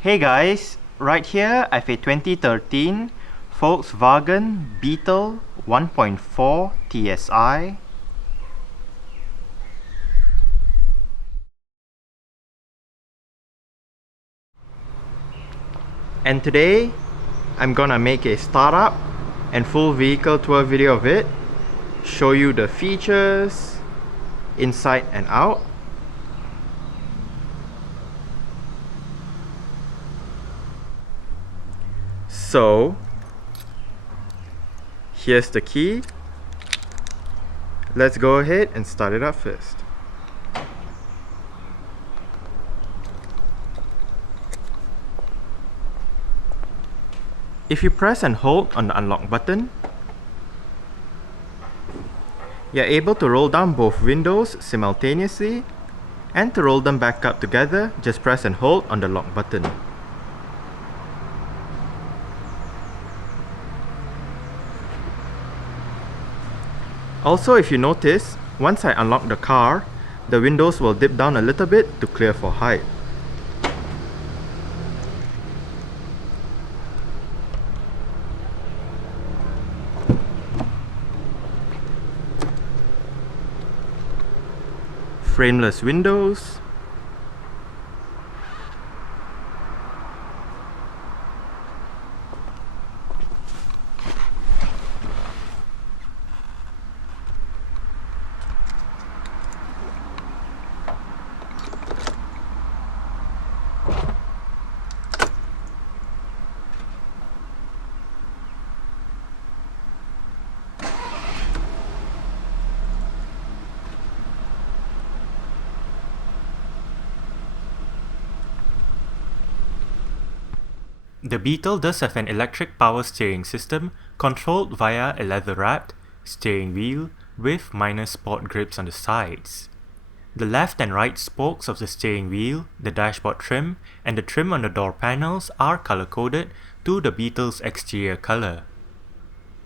Hey guys, right here I have a 2013 Volkswagen Beetle 1.4 TSI. And today I'm gonna make a startup and full vehicle tour video of it, show you the features inside and out. So here's the key. Let's go ahead and start it up first. If you press and hold on the unlock button, you're able to roll down both windows simultaneously, and to roll them back up together, just press and hold on the lock button. Also, if you notice, once I unlock the car, the windows will dip down a little bit to clear for height. Frameless windows. The Beetle does have an electric power steering system controlled via a leather-wrapped steering wheel with minor sport grips on the sides. The left and right spokes of the steering wheel, the dashboard trim, and the trim on the door panels are color-coded to the Beetle's exterior color.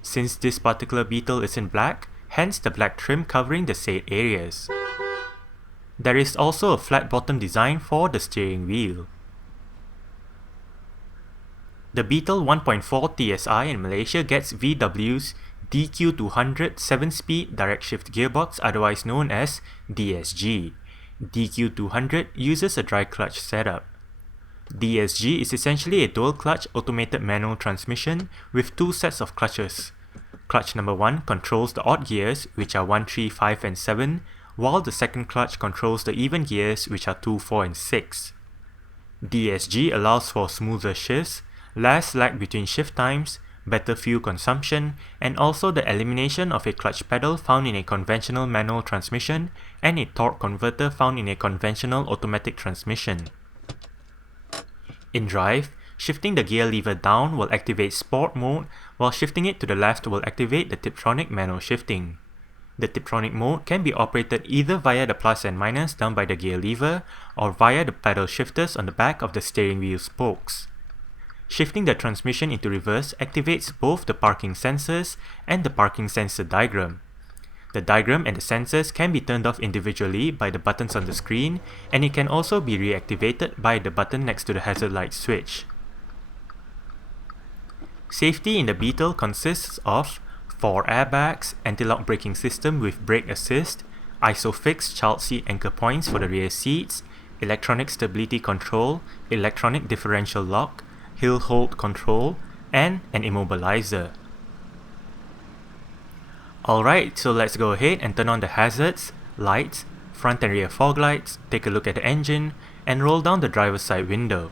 Since this particular Beetle is in black, hence the black trim covering the said areas. There is also a flat bottom design for the steering wheel. The Beetle 1.4 TSI in Malaysia gets VW's DQ200 7-speed direct shift gearbox, otherwise known as DSG. DQ200 uses a dry clutch setup. DSG is essentially a dual clutch automated manual transmission with two sets of clutches. Clutch number 1 controls the odd gears, which are 1, 3, 5 and 7, while the second clutch controls the even gears, which are 2, 4 and 6. DSG allows for smoother shifts, less lag between shift times, better fuel consumption, and also the elimination of a clutch pedal found in a conventional manual transmission and a torque converter found in a conventional automatic transmission. In drive, shifting the gear lever down will activate sport mode, while shifting it to the left will activate the Tiptronic manual shifting. The Tiptronic mode can be operated either via the plus and minus down by the gear lever or via the pedal shifters on the back of the steering wheel spokes. Shifting the transmission into reverse activates both the parking sensors and the parking sensor diagram. The diagram and the sensors can be turned off individually by the buttons on the screen, and it can also be reactivated by the button next to the hazard light switch. Safety in the Beetle consists of 4 airbags, anti-lock braking system with brake assist, ISOFIX child seat anchor points for the rear seats, electronic stability control, electronic differential lock, hill hold control, and an immobilizer. Alright, so let's go ahead and turn on the hazards, lights, front and rear fog lights, take a look at the engine, and roll down the driver's side window.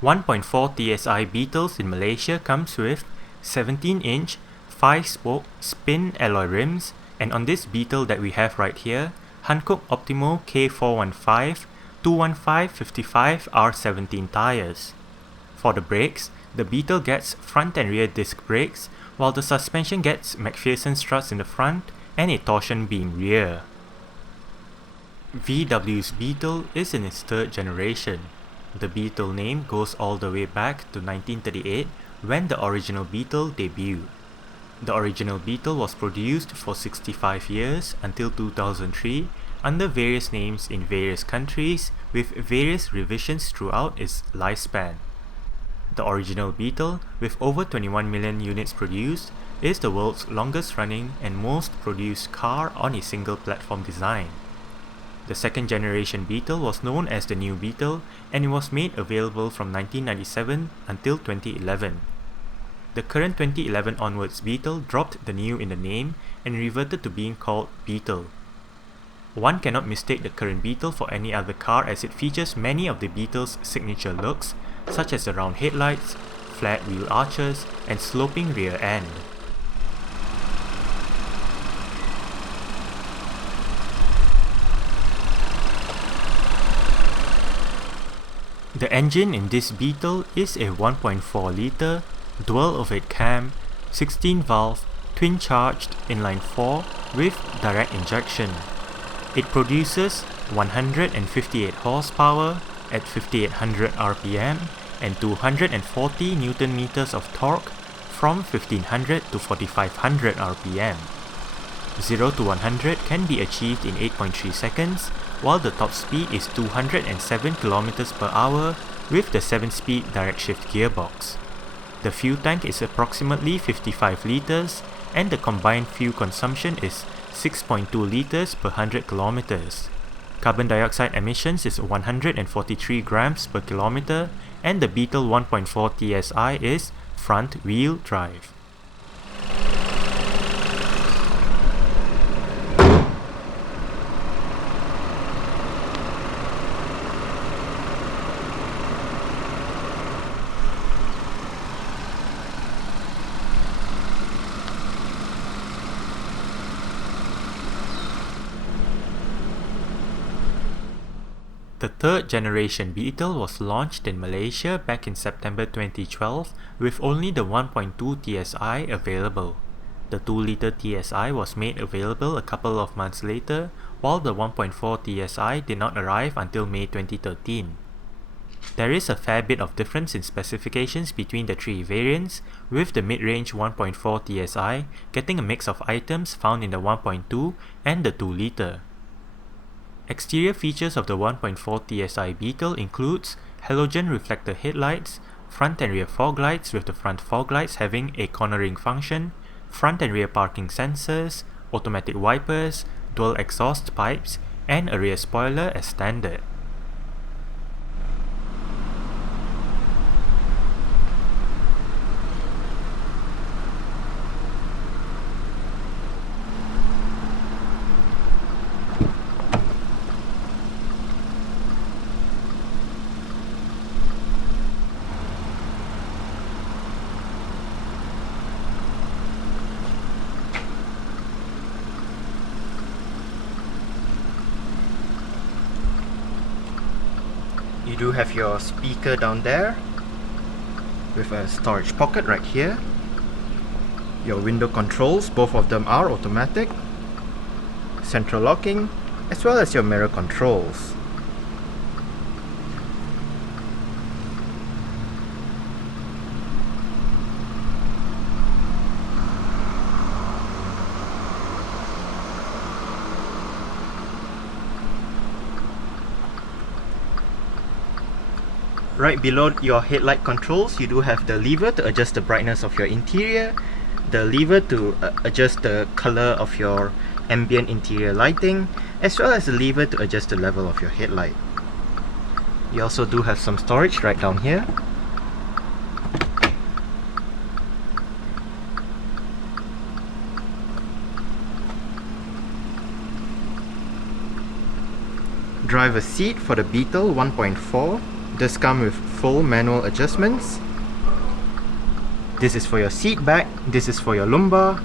1.4 TSI Beetles in Malaysia comes with 17-inch 5-spoke spin alloy rims, and on this Beetle that we have right here, Hankook Optimo K415 215/55 R17 tires. For the brakes, the Beetle gets front and rear disc brakes, while the suspension gets McPherson struts in the front and a torsion beam rear. VW's Beetle is in its third generation. The Beetle name goes all the way back to 1938 when the original Beetle debuted. The original Beetle was produced for 65 years until 2003, under various names in various countries with various revisions throughout its lifespan. The original Beetle, with over 21 million units produced, is the world's longest running and most produced car on a single platform design. The second generation Beetle was known as the New Beetle, and it was made available from 1997 until 2011. The current 2011 onwards Beetle dropped the new in the name and reverted to being called Beetle. One cannot mistake the current Beetle for any other car as it features many of the Beetle's signature looks, such as the round headlights, flat wheel arches, and sloping rear end. The engine in this Beetle is a 1.4 litre, dual overhead cam, 16 valve, twin charged inline 4 with direct injection. It produces 158 horsepower at 5800 rpm and 240 Nm of torque from 1500 to 4500 rpm. 0 to 100 can be achieved in 8.3 seconds, while the top speed is 207 km per hour with the 7-speed direct shift gearbox. The fuel tank is approximately 55 liters and the combined fuel consumption is 6.2 liters per 100 kilometers. Carbon dioxide emissions is 143 grams per kilometer, and the Beetle 1.4 TSI is front-wheel drive. The third generation Beetle was launched in Malaysia back in September 2012 with only the 1.2 TSI available. The 2-litre TSI was made available a couple of months later, while the 1.4 TSI did not arrive until May 2013. There is a fair bit of difference in specifications between the three variants, with the mid-range 1.4 TSI getting a mix of items found in the 1.2 and the 2-litre. Exterior features of the 1.4 TSI Beetle includes halogen reflector headlights, front and rear fog lights with the front fog lights having a cornering function, front and rear parking sensors, automatic wipers, dual exhaust pipes, and a rear spoiler as standard. You do have your speaker down there with a storage pocket right here. Your window controls, both of them are automatic. Central locking, as well as your mirror controls. Right below your headlight controls, you do have the lever to adjust the brightness of your interior, the lever to adjust the color of your ambient interior lighting, as well as the lever to adjust the level of your headlight. You also do have some storage right down here. Driver's seat for the Beetle 1.4 does come with full manual adjustments. This is for your seat back, this is for your lumbar,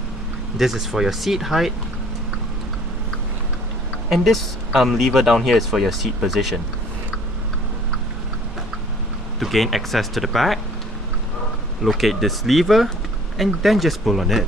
this is for your seat height, and this lever down here is for your seat position. To gain access to the back, locate this lever and then just pull on it.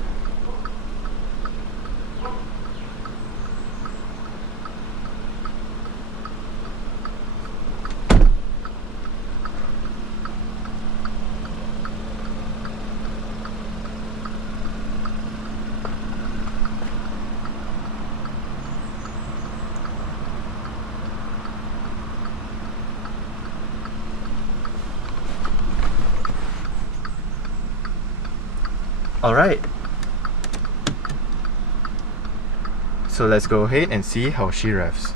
Alright, so let's go ahead and see how she revs.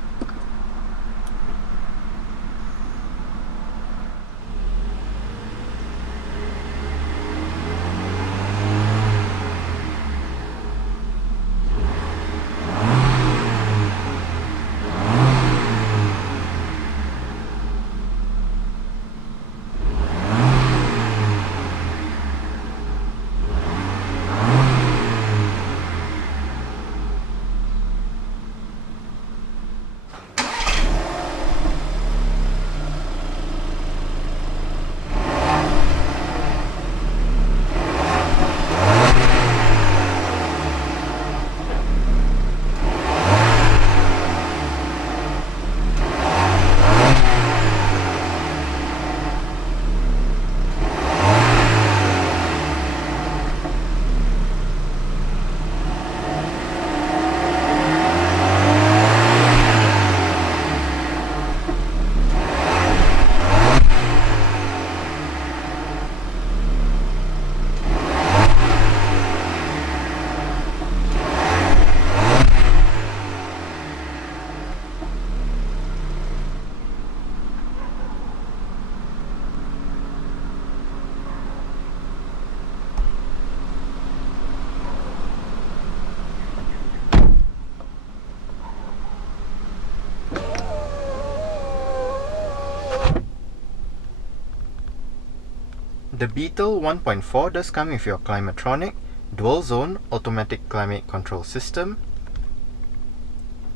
The Beetle 1.4 does come with your Climatronic dual zone automatic climate control system.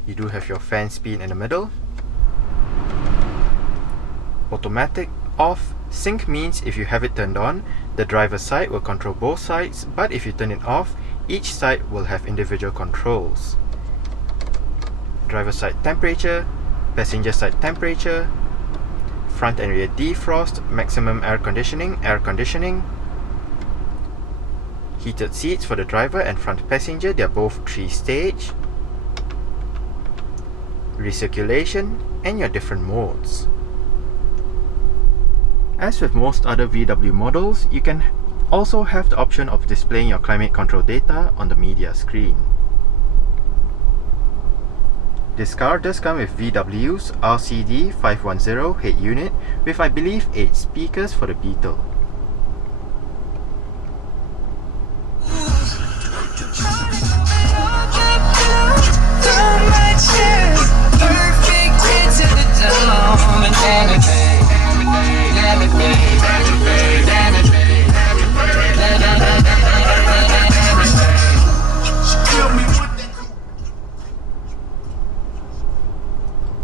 You do have your fan speed in the middle. Automatic off. Sync means if you have it turned on, the driver's side will control both sides, but if you turn it off, each side will have individual controls. Driver side temperature, passenger side temperature, front and rear defrost, maximum air conditioning, heated seats for the driver and front passenger, they are both 3-stage, recirculation, and your different modes. As with most other VW models, you can also have the option of displaying your climate control data on the media screen. This car does come with VW's RCD 510 head unit with, I believe, 8 speakers for the Beetle.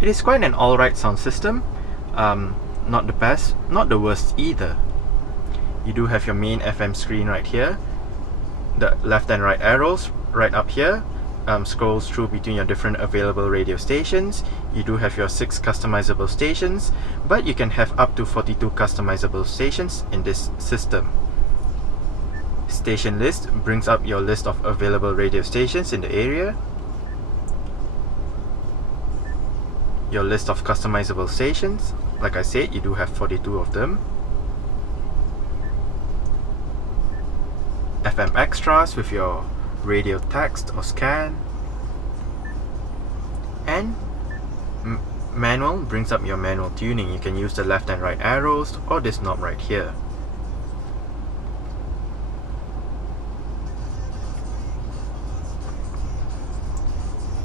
It is quite an alright sound system, not the best, not the worst either. You do have your main FM screen right here, the left and right arrows right up here scrolls through between your different available radio stations. You do have your 6 customizable stations, but you can have up to 42 customizable stations in this system. Station list brings up your list of available radio stations in the area. Your list of customizable stations, like I said, you do have 42 of them. FM extras with your radio text or scan. And manual brings up your manual tuning. You can use the left and right arrows or this knob right here.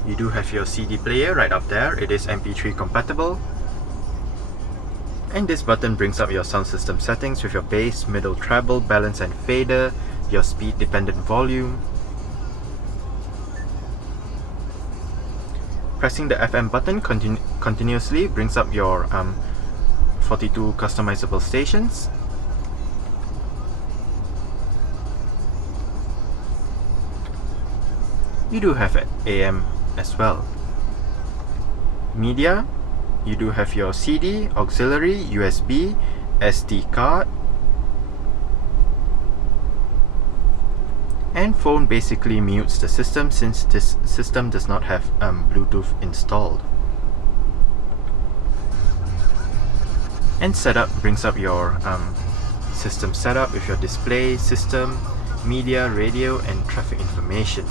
You do have your CD player right up there. It is MP3 compatible. And this button brings up your sound system settings with your bass, middle, treble, balance and fader, your speed dependent volume. Pressing the FM button continuously brings up your 42 customizable stations. You do have AM as well. Media, you do have your CD, auxiliary, USB, SD card, and phone basically mutes the system since this system does not have Bluetooth installed. And setup brings up your system setup with your display system, media, radio, and traffic information.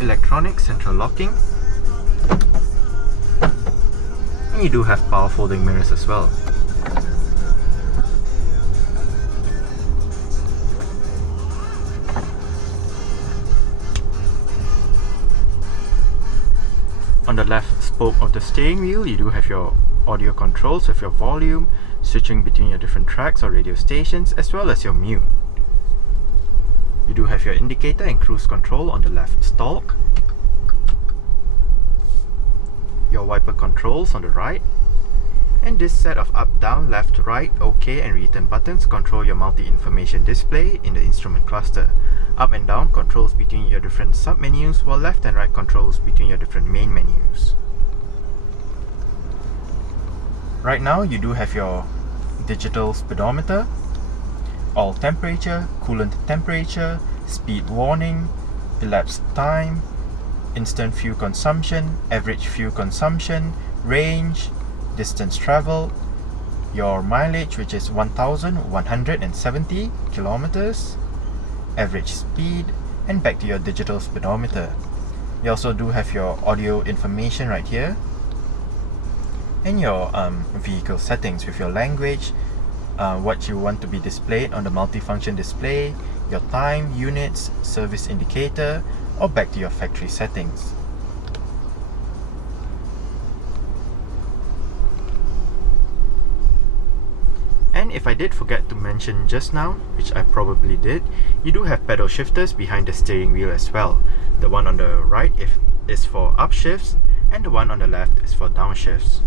Electronic central locking, and you do have power folding mirrors as well. On the left spoke of the steering wheel, you do have your audio controls with your volume, switching between your different tracks or radio stations, as well as your mute. You do have your indicator and cruise control on the left stalk, your wiper controls on the right, and this set of up, down, left, right, OK and return buttons control your multi-information display in the instrument cluster. Up and down controls between your different sub-menus, while left and right controls between your different main menus. Right now you do have your digital speedometer, oil temperature, coolant temperature, speed warning, elapsed time, instant fuel consumption, average fuel consumption, range, distance traveled, your mileage, which is 1,170 kilometers, average speed, and back to your digital speedometer. You also do have your audio information right here, and your vehicle settings with your language, what you want to be displayed on the multifunction display, your time, units, service indicator, or back to your factory settings. And if I did forget to mention just now, which I probably did, you do have pedal shifters behind the steering wheel as well. The one on the right is for upshifts, and the one on the left is for downshifts.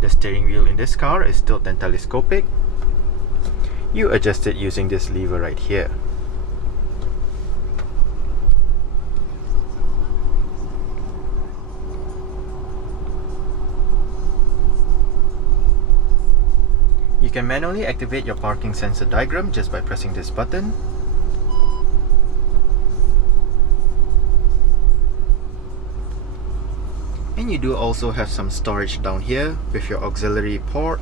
The steering wheel in this car is tilt and telescopic. You adjust it using this lever right here. You can manually activate your parking sensor diagram just by pressing this button. And you do also have some storage down here with your auxiliary port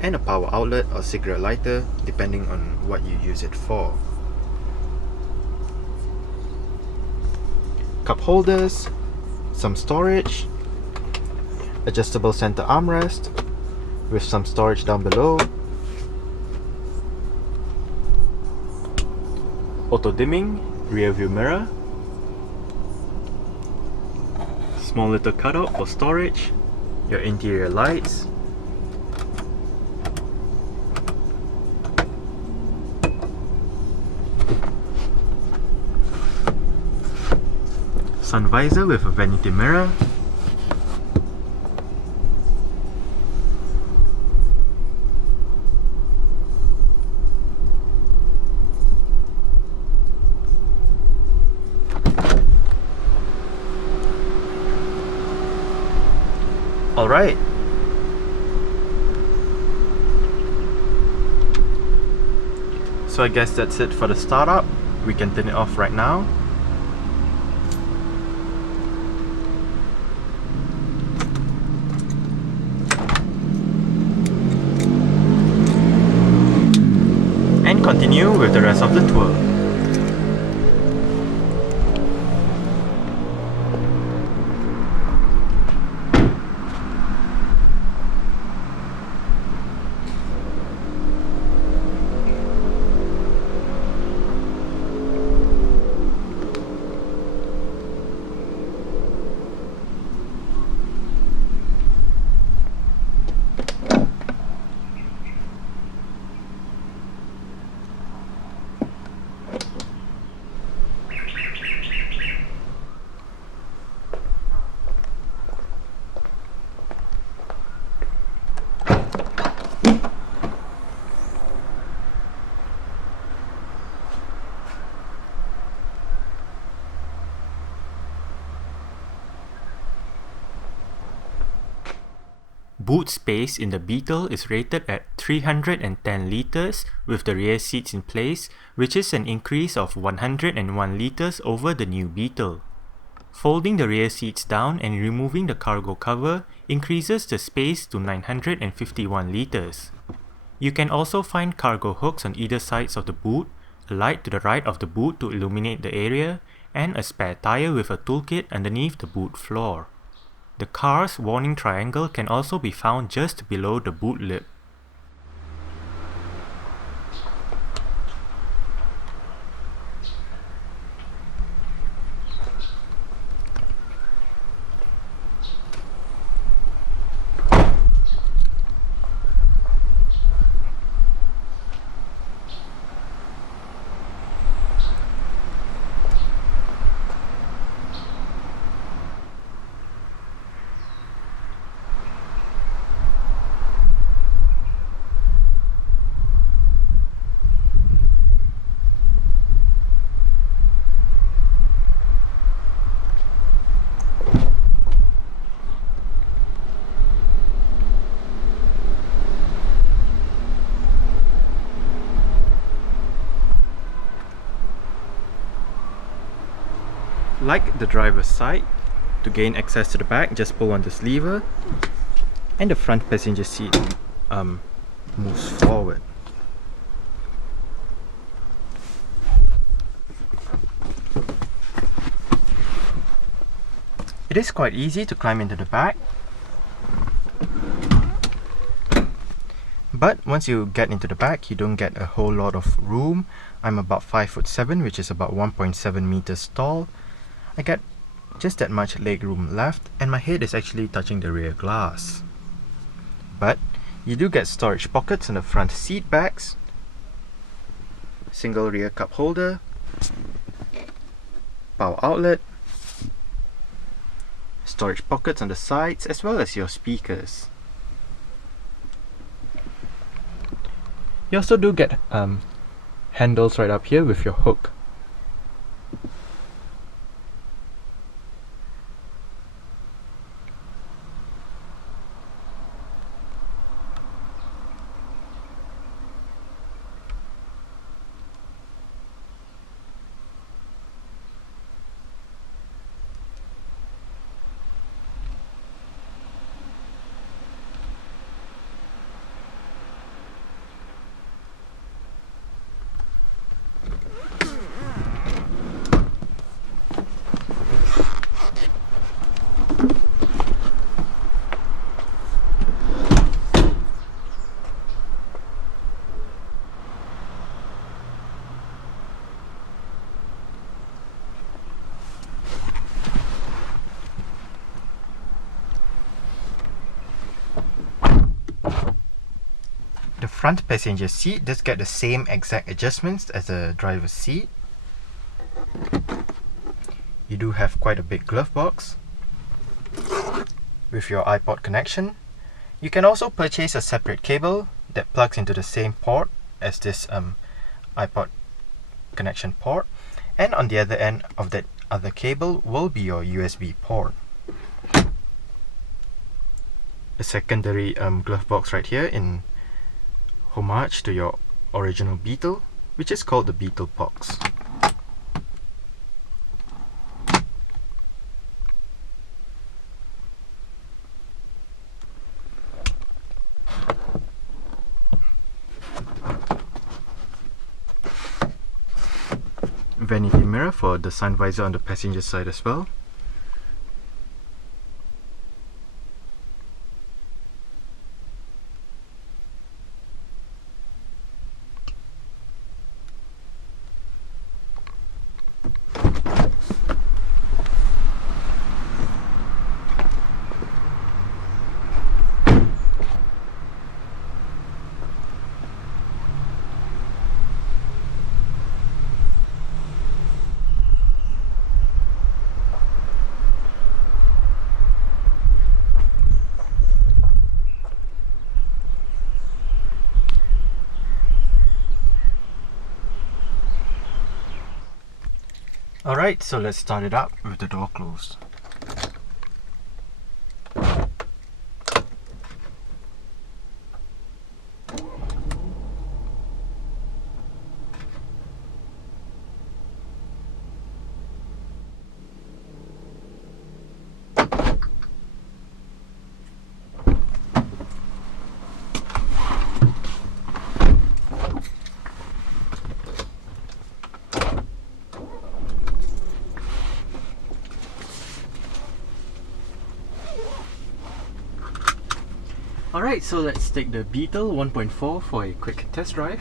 and a power outlet or cigarette lighter depending on what you use it for. Cup holders, some storage, adjustable center armrest with some storage down below, auto dimming rear view mirror, small little cutout for storage, your interior lights, sun visor with a vanity mirror, Alright. So I guess that's it for the startup. We can turn it off right now. And continue with the rest of the tour. Boot space in the Beetle is rated at 310 litres with the rear seats in place, which is an increase of 101 litres over the new Beetle. Folding the rear seats down and removing the cargo cover increases the space to 951 litres. You can also find cargo hooks on either sides of the boot, a light to the right of the boot to illuminate the area, and a spare tyre with a toolkit underneath the boot floor. The car's warning triangle can also be found just below the boot lip. Like the driver's side, to gain access to the back, just pull on this lever and the front passenger seat moves forward. It is quite easy to climb into the back, but once you get into the back, you don't get a whole lot of room. I'm about 5'7", which is about 1.7 meters tall. I get just that much leg room left, and my head is actually touching the rear glass. But you do get storage pockets on the front seat backs, single rear cup holder, power outlet, storage pockets on the sides, as well as your speakers. You also do get handles right up here with your hook. The front passenger seat does get the same exact adjustments as the driver's seat. You do have quite a big glove box with your iPod connection. You can also purchase a separate cable that plugs into the same port as this iPod connection port, and on the other end of that other cable will be your USB port. A secondary glove box right here in homage to your original Beetle, which is called the Beetle box. Vanity mirror for the sun visor on the passenger side as well. Alright, so let's start it up with the door closed. Alright, so let's take the Beetle 1.4 for a quick test drive.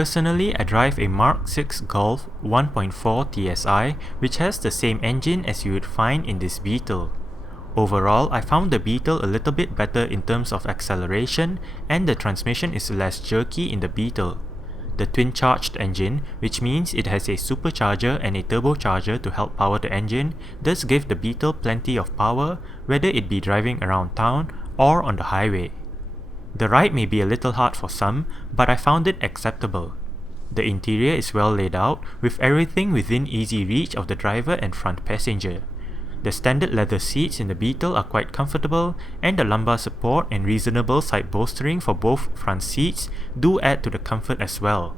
Personally, I drive a Mark 6 Golf 1.4 TSI, which has the same engine as you would find in this Beetle. Overall, I found the Beetle a little bit better in terms of acceleration, and the transmission is less jerky in the Beetle. The twin-charged engine, which means it has a supercharger and a turbocharger to help power the engine, does give the Beetle plenty of power, whether it be driving around town or on the highway. The ride may be a little hard for some, but I found it acceptable. The interior is well laid out, with everything within easy reach of the driver and front passenger. The standard leather seats in the Beetle are quite comfortable, and the lumbar support and reasonable side bolstering for both front seats do add to the comfort as well.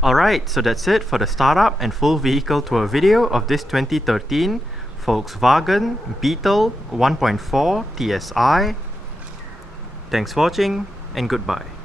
Alright, so that's it for the startup and full vehicle tour video of this 2013 Volkswagen Beetle 1.4 TSI. Thanks for watching and goodbye.